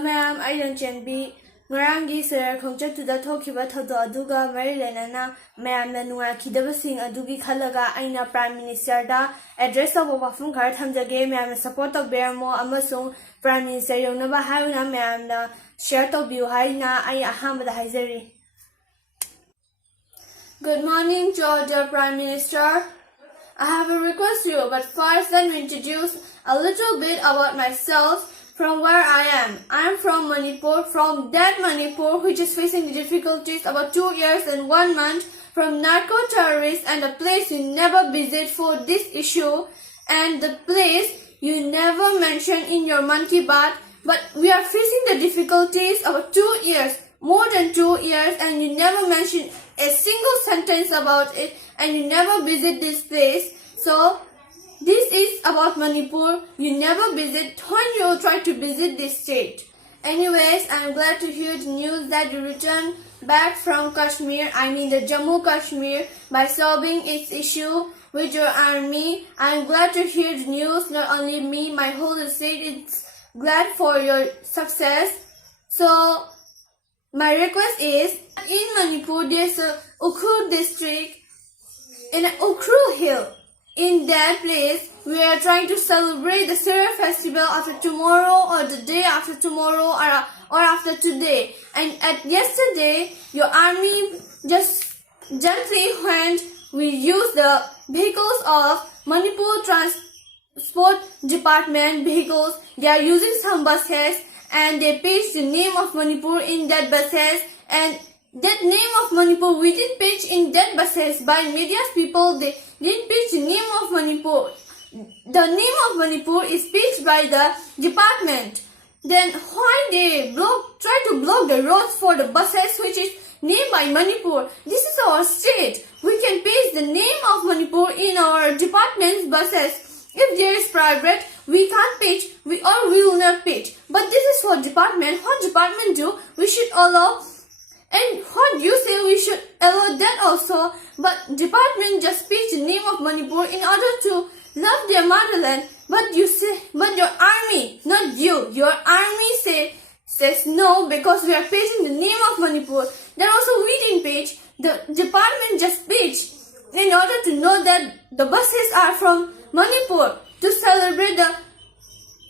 Mayam I Lanchenbi, Marangi Sir, Conject to the Tokiba Todo Aduga, Marylandana, Mayam Lanua, Kidabasing, Adugi Kalaga, Aina Prime Minister da, address of Wafum Kartam the game, and support of Bermo, Amazon, Prime Minister Yonova Havana, Mayam, Shirt of Buhaina, I Ahmad Hairi. Good morning, Georgia Prime Minister. I have a request to you, but first let me introduce a little bit about myself from where I am. I am from Manipur, from that Manipur which is facing the difficulties about 2 years and 1 month from narco-terrorists, and a place you never visit for this issue, and the place you never mention in your manki, but we are facing the difficulties about 2 years, more than 2 years, and you never mention a single sentence about it, and you never visit this place. So this is about Manipur. You never visit when you try to visit this state. Anyways, I'm glad to hear the news that you returned back from Kashmir, I mean the Jammu Kashmir, by solving its issue with your army. I'm glad to hear the news. Not only me, my whole state is glad for your success. So my request is, in Manipur there's a Ukhrul district in an Ukhrul hill. In that place, we are trying to celebrate the Sera festival after tomorrow, or the day after tomorrow, or after today. And at yesterday, your army just gently went. We used the vehicles of Manipur Transport Department vehicles. They are using some buses, and they pasted the name of Manipur in that buses, and that name of Manipur we didn't page in that buses by media's people. They didn't page the name of Manipur. The name of Manipur is paged by the department. Then why they try to block the roads for the buses which is named by Manipur? This is our state. We can page the name of Manipur in our department's buses. If there is private, we can't page, we will not page. But this is for department. What department do? We should allow. And what you say, we should allow that also. But department just page the name of Manipur in order to love their motherland. But you say, but your army, not you, your army says no, because we are paging the name of Manipur. That also we didn't page. The department just page in order to know that the buses are from Manipur to celebrate the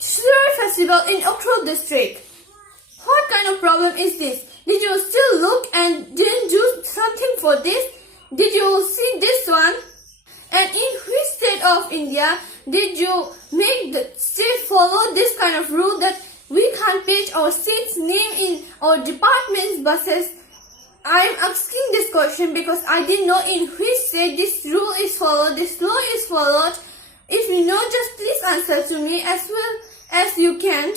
Sura festival in Ukhrul district. What kind of problem is this? Did you still look and didn't do something for this? Did you see this one? And in which state of India did you make the state follow this kind of rule that we can't page our state's name in our department's buses? I'm asking this question because I didn't know in which state this rule is followed, this law is followed. If you know, just please answer to me as well as you can.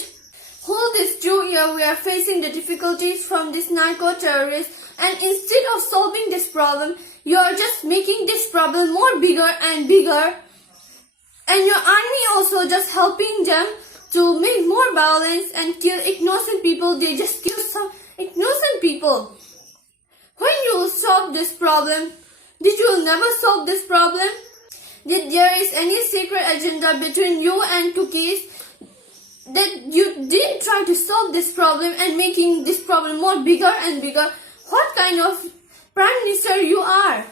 Whole this 2 year we are facing the difficulties from this narco-terrorists, and instead of solving this problem, you are just making this problem more bigger and bigger. And your army also just helping them to make more violence and kill innocent people. They just kill some innocent people. When you will solve this problem? Did you never solve this problem? Did there is any secret agenda between you and cookies that you didn't try to solve this problem and making this problem more bigger and bigger? What kind of prime minister you are?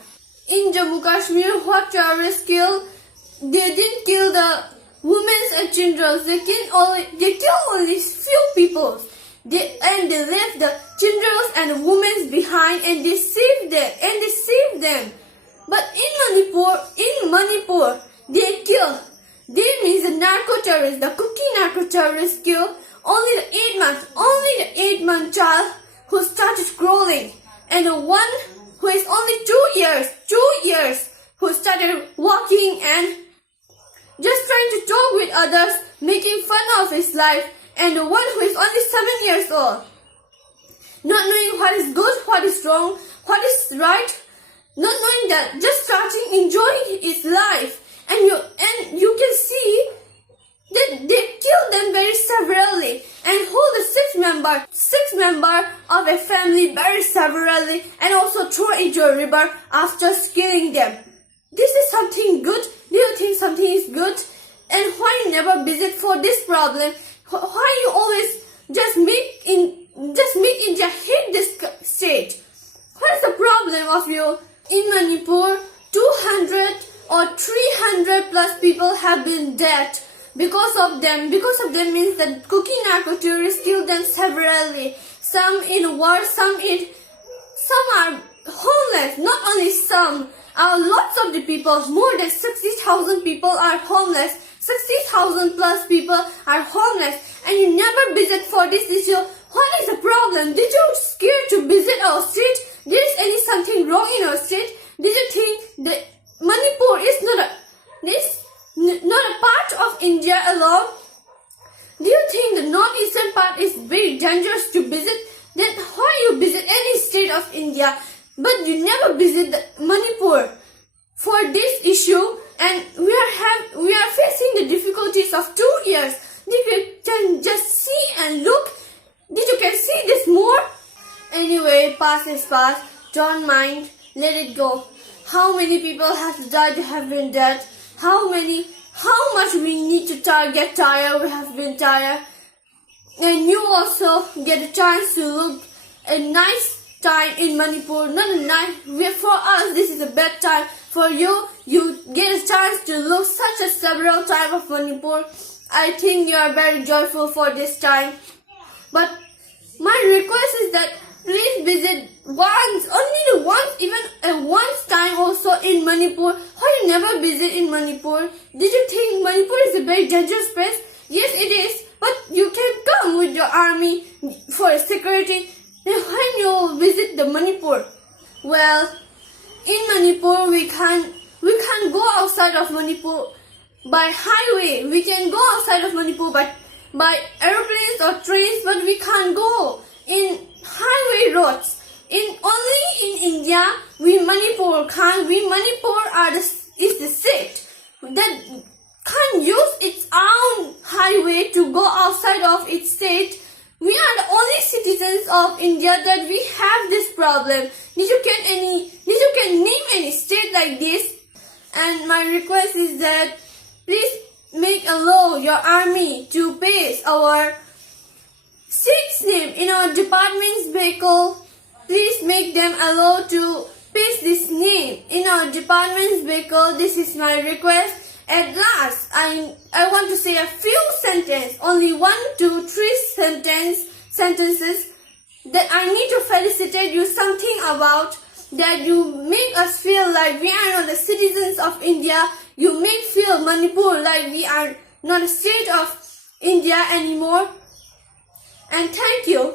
In Jammu Kashmir, what terrorists kill? They didn't kill the women and children. They kill only few people. They left the children and women behind, and they saved them. But in Manipur, they kill. They means the narco-terrorists, the cookie narco-terrorists kill only the 8-month child who started crawling, and the one who is only 2 years, who started walking and just trying to talk with others, making fun of his life, and the one who is only 7 years old, not knowing what is good, what is wrong, what is right, not knowing that, just starting enjoying his life. And you can see that they killed them very severely and hold the six member of a family very severely, and also throw into a river after killing them. This is something good? Do you think something is good? And why you never visit for this problem? Why you always just make of them means that cooking narco terrorists killed them severally. Some in war, some are homeless. Not only some, lots of the people, more than 60,000 people are homeless. 60,000 plus people are homeless, and you never visit for this issue. What is the problem? Did you scared to visit our state? There is something wrong in our state? Did you think that Manipur is not a part of India alone? Do you think the northeastern part is very dangerous to visit? Then why you visit any state of India, but you never visit Manipur for this issue? And we are facing the difficulties of 2 years. You can just see and look. Did you can see this more? Anyway, past is past. Don't mind. Let it go. How many people have died, have been dead? How much we need to get tired, we have been tired. And you also get a chance to look a nice time in Manipur. Not a nice, for us this is a bad time. For you, you get a chance to look such a several time of Manipur. I think you are very joyful for this time. But my request is that please visit once, only once, even once time also in Manipur. Why you never visit in Manipur? Did you think Manipur is a very dangerous place? Yes, it is. But you can come with your army for security. Then when you visit the Manipur, well, in Manipur we can't go outside of Manipur by highway. We can go outside of Manipur by aeroplanes or trains, but we can't go in highway roads. Only in India, Manipur is the state that can't use its own highway to go outside of its state. We are the only citizens of India that we have this problem. Did you can name any state like this? And my request is that please make a law, your army, to paste our state's name in our department's vehicle. Please make them allow to paste this name in our department's vehicle. This is my request. At last, I want to say a few sentences, only 1, 2, 3 sentences that I need to felicitate you something about, that you make us feel like we are not the citizens of India. You make feel Manipur like we are not a state of India anymore. And thank you.